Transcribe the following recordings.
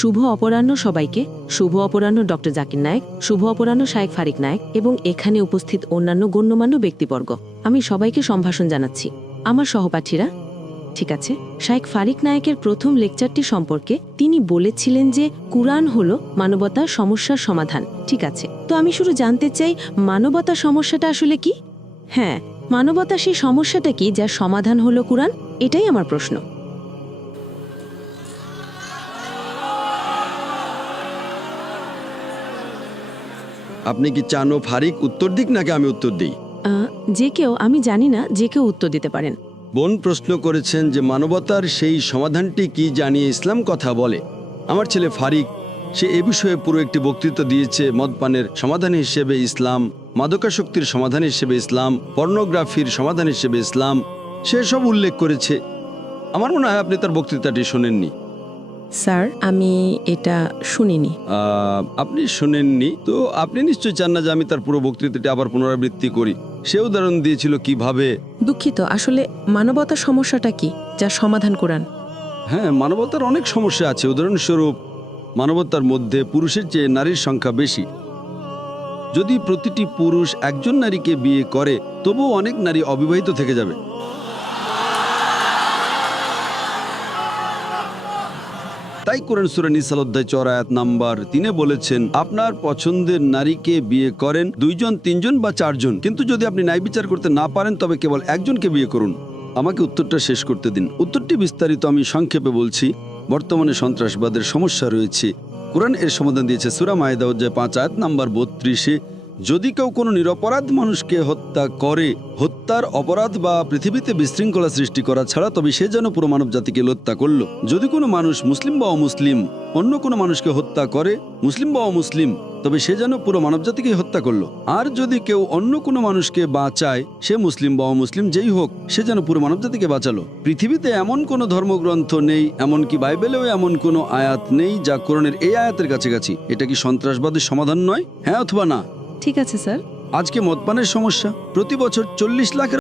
শুভ অপরাহ্ন সবাইকে। শুভ অপরাহ্ন ডক্টর জাকির নায়েক, শুভ অপরাহ্ন শায়েখ ফারিক নায়েক এবং এখানে উপস্থিত অন্যান্য গণ্যমান্য ব্যক্তিবর্গ। আমি সবাইকে সম্ভাষণ জানাচ্ছি। আমার সহপাঠীরা, ঠিক আছে, শায়েখ ফারিক নায়েকের প্রথম লেকচারটি সম্পর্কে তিনি বলেছিলেন যে কুরআন হলো মানবতার সমস্যার সমাধান। ঠিক আছে, তো আমি শুধু জানতে চাই মানবতার সমস্যাটা আসলে কি? হ্যাঁ, মানবতা সেই সমস্যাটা কি যার সমাধান হলো কুরআন? এটাই আমার প্রশ্ন। আপনি কি চান ও ফারিক উত্তর দিক নাকি আমি উত্তর দিই? যে কেউ, আমি জানি না, যে কেউ উত্তর দিতে পারেন। বোন প্রশ্ন করেছেন যে মানবতার সেই সমাধানটি কি জানিয়ে ইসলাম কথা বলে। আমার ছেলে ফারিক, সে এ বিষয়ে পুরো একটি বক্তৃতা দিয়েছে। মদপানের সমাধান হিসেবে ইসলাম, মাদকাসক্তির সমাধান হিসেবে ইসলাম, পর্নোগ্রাফির সমাধান হিসেবে ইসলাম, সে সব উল্লেখ করেছে। আমার মনে হয় আপনি তার বক্তৃতাটি শোনেননি। স্যার, আমি এটা শুনিনি। আপনি শোনেননি তো আপনি নিশ্চয়ই চান না যে আমি তার পুরো বক্তৃতাটি আবার পুনরাবৃত্তি করি। সে উদাহরণ দিয়েছিল কিভাবে। দুঃখিত, আসলে মানবতার সমস্যাটা কি যার সমাধান কুরআন? হ্যাঁ, মানবতার অনেক সমস্যা আছে। উদাহরণস্বরূপ, মানবতার মধ্যে পুরুষের চেয়ে নারীর সংখ্যা বেশি। যদি প্রতিটি পুরুষ একজন নারীকে বিয়ে করে, তবুও অনেক নারী অবিবাহিত থেকে যাবে। তাই কোরআন সূরা নিসা অধ্যায় 4 আয়াত নাম্বার 3 বলেছেন, আপনার পছন্দের নারীকে বিয়ে করেন 2 জন, 3 জন বা 4 জন, কিন্তু যদি আপনি ন্যায় বিচার করতে না পারেন তবে কেবল একজনকে বিয়ে করুন। আমাকে উত্তরটা শেষ করতে দিন। উত্তরটি বিস্তারিত আমি সংক্ষেপে বলছি। বর্তমানে সন্ত্রাসবাদের সমস্যা রয়েছে। কোরআন এর সমাধান দিয়েছে সূরা মায়েদা অধ্যায় 5 আয়াত নাম্বার 32-এ। যদি কেউ কোনো নিরপরাধ মানুষকে হত্যা করে, হত্যার অপরাধ বা পৃথিবীতে বিশৃঙ্খলা সৃষ্টি করা ছাড়া, তবে সে যেন পুরো মানব জাতিকে হত্যা করল। যদি কোনো মানুষ, মুসলিম বা অমুসলিম, অন্য কোনো মানুষকে হত্যা করে, মুসলিম বা অমুসলিম, তবে সে যেন পুরো মানব জাতিকে হত্যা করল। আর যদি কেউ অন্য কোনো মানুষকে বাঁচায়, সে মুসলিম বা অমুসলিম যেই হোক, সে যেন পুরো মানব জাতিকে বাঁচালো। পৃথিবীতে এমন কোনো ধর্মগ্রন্থ নেই, এমনকি বাইবেলেও এমন কোনো আয়াত নেই যা কোরআনের এই আয়াতের কাছাকাছি। এটা কি সন্ত্রাসবাদের সমাধান নয়? হ্যাঁ অথবা না? ঠিক আছে স্যার। আজকে মদপানের সমস্যা, প্রতি বছর 40 লাখের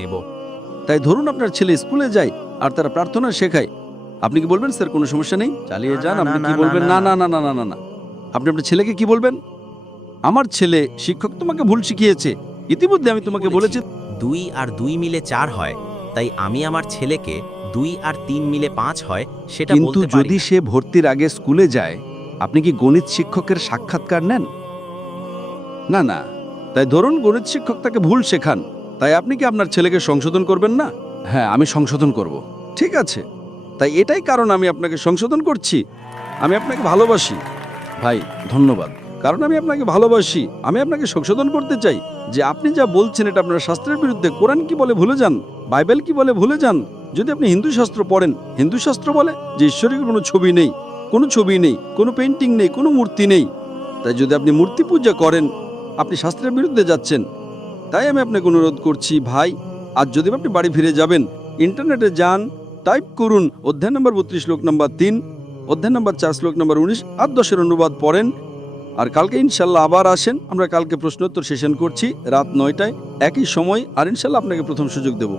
নেব। তাই ধরুন আপনার ছেলে স্কুলে যায় আর তারা প্রার্থনা শেখায়, আপনি কি বলবেন স্যার কোনো সমস্যা নেই, চালিয়ে যান? না, আপনি না, কি না, বলবেন? না, না না। না না না না না না, আপনি আপনার ছেলেকে কি বলবেন? আমার ছেলে, শিক্ষক তোমাকে ভুল শিখিয়েছে, ইতিমধ্যে আমি তোমাকে বলেছি। 2 আর 2 মিলে 4 হয়, তাই আমি আমার ছেলেকে 2 আর 3 মিলে 5 হয় সেটা কিন্তু বলতে পারি যদি না। সে ভর্তির আগে স্কুলে যায়, আপনি কি গণিত শিক্ষকের সাক্ষাৎকার নেন? না না। তাই ধরুন গণিত শিক্ষক তাকে ভুল শেখান, তাই আপনি কি আপনার ছেলেকে সংশোধন করবেন না? হ্যাঁ, আমি সংশোধন করব। ঠিক আছে, তাই এটাই কারণ আমি আপনাকে সংশোধন করছি। আমি আপনাকে ভালোবাসি ভাই, ধন্যবাদ। কারণ আমি আপনাকে ভালোবাসি, আমি আপনাকে সংশোধন করতে চাই যে আপনি যা বলছেন এটা আপনার শাস্ত্রের বিরুদ্ধে। কোরআন কি বলে ভুলে যান, বাইবেল কি বলে ভুলে যান। যদি আপনি হিন্দু শাস্ত্র পড়েন, হিন্দু শাস্ত্র বলে যে ঈশ্বরের কোনো ছবি নেই, কোনো ছবি নেই, কোনো পেন্টিং নেই, কোনো মূর্তি নেই। তাই যদি আপনি মূর্তি পূজা করেন, আপনি শাস্ত্রের বিরুদ্ধে যাচ্ছেন। তাই আমি আপনাকে অনুরোধ করছি ভাই, আজ যদি আপনি বাড়ি ফিরে যাবেন, ইন্টারনেটে যান, টাইপ করুন অধ্যায় নম্বর 32 শ্লোক নম্বর 3, অধ্যায় নম্বর 4 শ্লোক নম্বর 19 আর 10-এর অনুবাদ পড়েন। আর কালকে ইনশাল্লাহ আবার আসেন, আমরা কালকে প্রশ্নোত্তর সেশন করছি রাত 9টায় একই সময়, আর ইনশাল্লাহ আপনাকে প্রথম সুযোগ দেব।